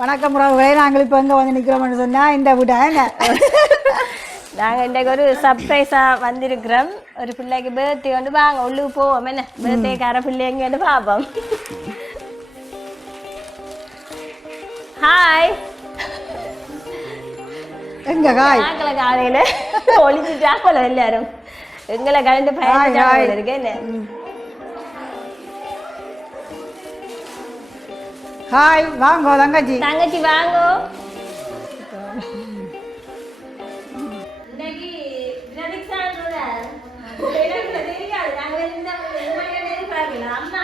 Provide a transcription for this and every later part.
வணக்கம் உறவுகளே, நாங்கள் இப்போ எங்கே வந்து நிற்கிறோம்னு சொன்னால் இந்த வீட்டை நாங்கள் இன்றைக்கு ஒரு சர்ப்ரைஸாக வந்திருக்கிறோம். ஒரு பிள்ளைக்கு பர்த்டே வந்து வாங்க உள்ளுக்கு போவோம். என்ன பர்த்டேக்கார பிள்ளைங்க வந்து பார்ப்போம். ஹாய் எங்க காய் நாங்களை காலையில் ஒழிச்சுட்டாங்களோ எல்லாரும் எங்களை கலந்து பயன் இருக்கேன். என்ன ஹாய் வாங்கோ தங்கச்சி தங்கச்சி வாங்கோ. இன்னைக்கு தெரியாது நாங்கள் இந்த எதிர்பார்க்கலாம். அம்மா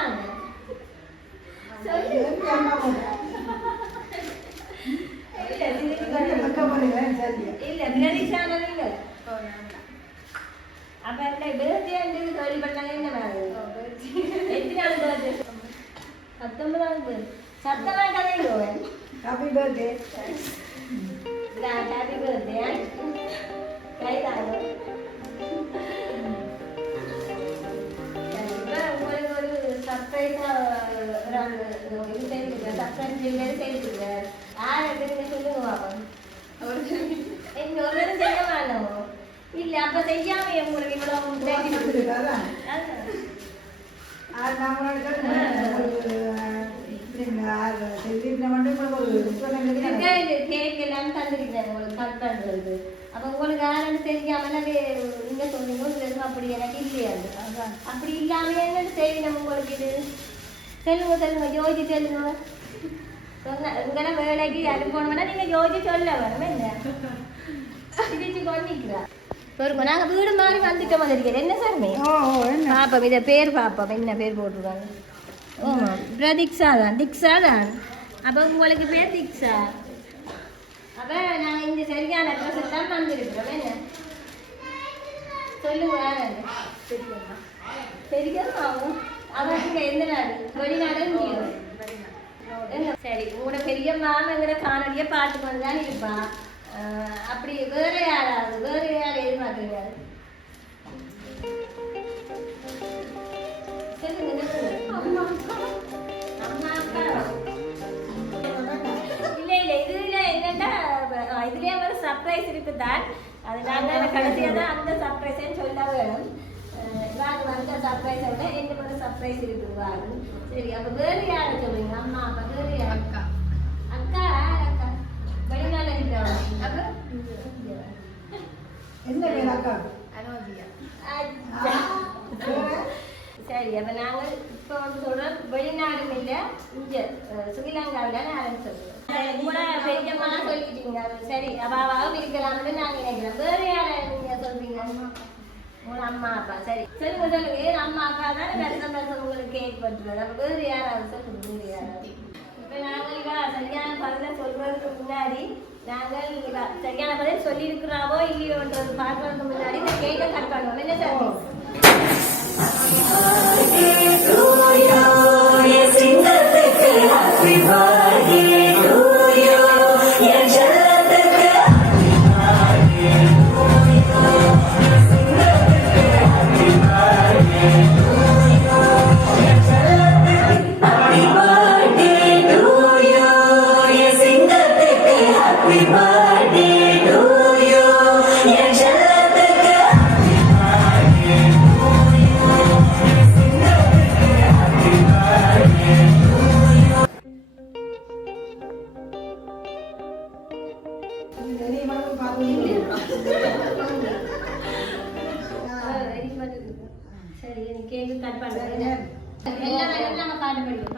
இல்ல பிரதீஷாங்க இல்லை. அப்ப பர்த்டே சொல்லி பண்ணாங்க. என்ன எத்தனாவது பர்த்டே? 19வது. சத்தமா கதைங்க. Happy birthday. Happy birthday. கைதாங்க. உங்களுக்கு ஒரு சர்ப்ரைஸா ஒரு சர்ப்ரைஸ் செய்திருக்க. யார் எடுத்துன்னு சொல்லுங்க பாப்போம். எங்க ஒரு நேரம் செய்ய மாட்டோம். இல்ல அப்ப செய்யாம உங்களுக்கு இவ்வளவு கேக் எல்லாம் தந்துருக்கேன் உங்களுக்கு கட் பண்றது. அப்ப உங்களுக்கு யாருன்னு தெரியாம நீங்க சொன்னீங்க அப்படி எனக்கு இல்லையாது. அப்படி இல்லாம என்னன்னு தெரியணும் உங்களுக்கு. இது சொல்லுங்க ஜோதி சொல்லுங்க. உங்களை வேலைக்கு அனுப்பணும்னா நீங்க ஜோதி சொல்ல வேணும். என்ன சிரிச்சு கொண்டிருக்கிறா பாருங்க. நாங்க வீடு மாதிரி வந்துட்டோம். வந்திருக்கேன். என்ன சார்மே பாப்போம். இதை பேர் பாப்போம். என்ன பேர் போட்டிருக்காங்க? ஓமா பிரதீக்ஷா தான். திக்ஷா தான். அப்போ உங்களுக்கு பேர் திக்ஷா. அப்போ நாங்கள் இந்த சரியான அட்ரஸ் தான் வந்திருக்கிறோம். என்ன சொல்லுங்க. தெரியும் அவங்க எந்த நாடு? வெளிநாடு முடியும். சரி உங்களோட பெரிய மாமங்கிற காணொலியை பார்த்து கொண்டு தான் இருப்பா. அப்படி வேற யாராவது வேற யார் எதிர்பார்க்குறீங்க? அம்மா அப்பா இல்லை இல்லை. இதுல என்னன்னா இதுலயே ஒரு சர்ப்ரைஸ் இருக்குதான். அதனால கடைசியாக தான் அந்த சர்ப்ரைஸ்ன்னு சொல்ல வேணும். வாங்க வந்த சர்ப்ரைஸை விட என்ன ஒரு சர்ப்ரைஸ் இருக்குது வாங்க. சரி அப்போ வேறு யாரை சொல்றீங்க? அம்மா அப்பா வேறு யார்? அக்கா அக்கா அக்கா வெளிநாடு இருக்கிறவங்க. அப்போ என்ன பேர் அக்கா? அனோதியா. சரி அப்போ நாங்கள் இப்போ வந்து சொல்கிறோம் வெளிநாடும் இல்லை இங்கே ஸ்ரீலங்காவில் ஆரம்பிச்சிருக்கோம். கூட பெரியம்மா சொல்லிட்டீங்க. சரி அவாவும் இருக்கலாம்னு நாங்கள் நினைக்கிறோம். வேறு யாரை நீங்கள் சொல்றீங்க? உங்களோட அம்மா அப்பா. சரி சொல்லுங்க சொல்லுங்க. ஏன் அம்மா அப்பா தானே வருஷம் உங்களுக்கு கேக் பண்ணுறது. அப்போ வேறு யாராவது சொல்லுங்க. வேறு யாராவது இப்போ நாங்கள் சரியான பதிலை சொல்றதுக்கு முன்னாடி நாங்கள் சரியான பதில் சொல்லியிருக்கிறாவோ இல்லையோன்றது பார்க்கறதுக்கு முன்னாடி இந்த கேக்கை கட் பண்ணுவோம். என்ன சார்? சரி கேக்கு கட் பண்ணுறேன். எல்லாம் நம்ம பாட்டு படிக்கணும்.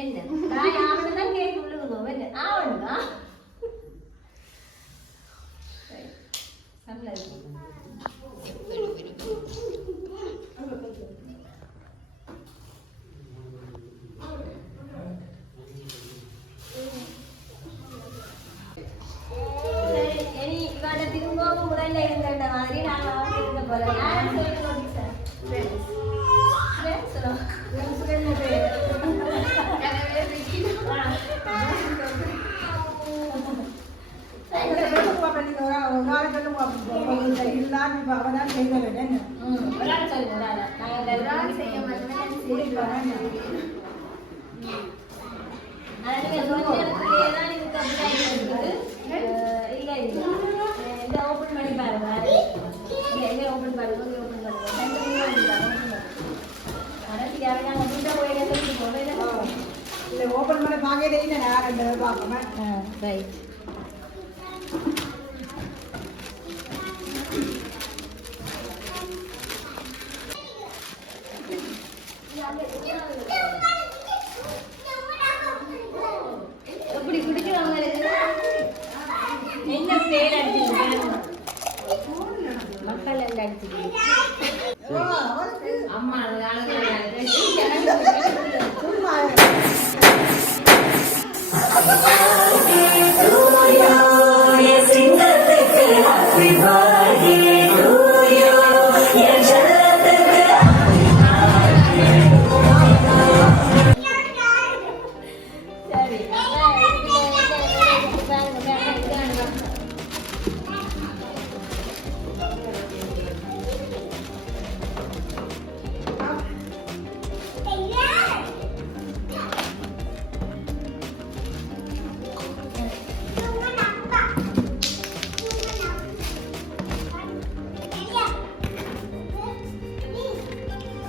என்ன நான் அவனை தான் கேக் உள்ளுவோம். என்ன ஆவணுமா? சரி நான் இப்போ அவள் தான் செய்த வேணும். ஒரு ஆள் சொல்லுங்க ஒரு ஆள் நாங்கள் ஒரு ஆள் செய்ய மாட்டோம் அதான் நீங்கள் சொன்ன நேரத்துலேயே தான் இதுக்கு அப்படி இருக்குது இல்லை இல்லை இதை ஓப்பன் பண்ணி பாருங்க எங்கே ஓப்பன் பண்ணுங்க ஓப்பன் பண்ணுங்க ரெண்டு மூணு ஓப்பன் பண்ணுங்க கடைசியாக நாங்கள் முட்டை போய் சொல்லி போவேன் இல்லை ஓப்பன் பண்ண பார்க்கவே தெரியும் நான் ரெண்டு பேர் பார்ப்போமே. ரைட் எப்படி குடிக்கிறவங்க என்ன பேர் அடிச்சிருக்காங்க மக்கள் எல்லாம் அடிச்சிருக்கு அம்மா சும்மா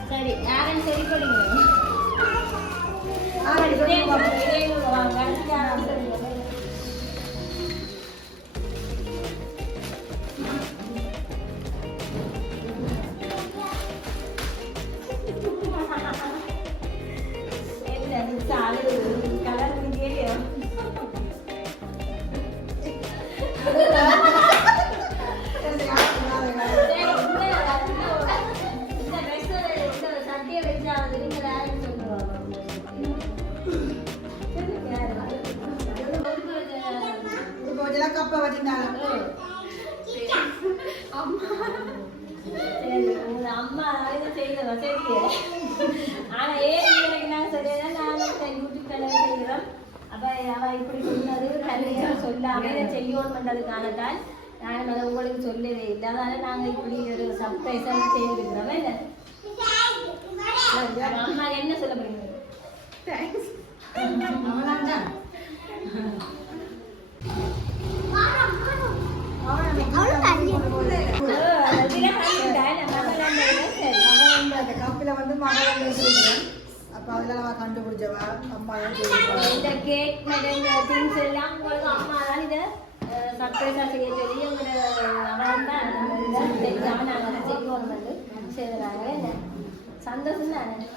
சரி யாரும் சரி பண்ணிங்க கப்பை வச்சிருந்தாங்க அம்மா செய்யறதா சரி ஆனா ஏன் எனக்கு நான் சொல்லியதா நானும் யூடியூப் சேனல் செய்கிறோம் அப்ப அவ இப்படி சொன்னது கல்யாணம் சொல்லாம செய்யணும் பண்றதுக்கான தான் நான் அதை உங்களுக்கு சொல்லவே இல்லை அதனால நாங்க இப்படி ஒரு சர்ப்ரைஸா செய்திருக்கிறோம் இல்லை அம்மா என்ன சொல்ல போறீங்க கப்பில வந்து மகள் அப்ப அதெல்லாம் கண்டுபிடிச்சவா அம்மா இந்த கேக் திங்ஸ் எல்லாம் உங்களுக்கு அம்மா தான் இதை சர்ப்ரைஸா செய்ய சொல்லி அவன் தான் தெரியாம நாங்கள் செய்யணும் வந்து செய்யறாங்க சந்தோஷம் தானே